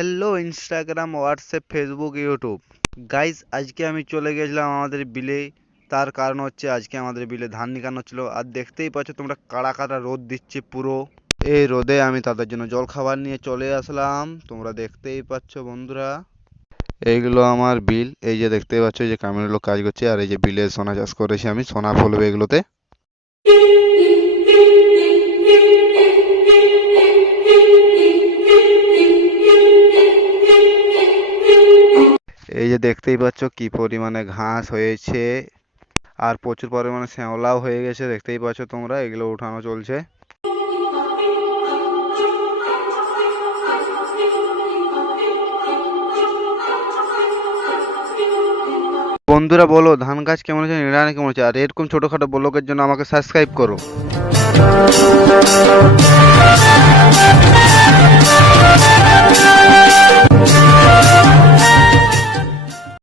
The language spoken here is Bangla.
Hello Instagram, WhatsApp, Facebook, YouTube. Guys, আজকে আমি চলে গেছিলাম আমাদের বিলে। তার কারণ হচ্ছে আজকে আমাদের বিলে ধান নিকানো ছিল। আর দেখতেই পাচ্ছ তোমরা, কাড়া কাড়া রোদ দিচ্ছে পুরো। এই রোদে আমি তাদের জন্য জল খাবার নিয়ে চলে আসলাম। তোমরা দেখতেই পাচ্ছ বন্ধুরা, এইগুলো আমার বিল। এই যে দেখতেই পাচ্ছ, এই যে কামিনের লোক কাজ করছে, আর এই যে বিলে সোনা চাষ করেছি আমি। সোনা ফলবে এগুলোতে। এই যে দেখতেই পাচ্ছ কি পরিমাণে ঘাস হয়েছে, আর প্রচুর পরিমাণে শ্যাওলাও হয়ে গেছে। দেখতেই পাচ্ছ তোমরা, এগুলো উঠানো চলছে। বন্ধুরা বলো, ধান গাছ কেমন হচ্ছে, নিড়ানি কেমন হচ্ছে? আর এরকম ছোটখাটো ব্লগের জন্য আমাকে সাবস্ক্রাইব করো।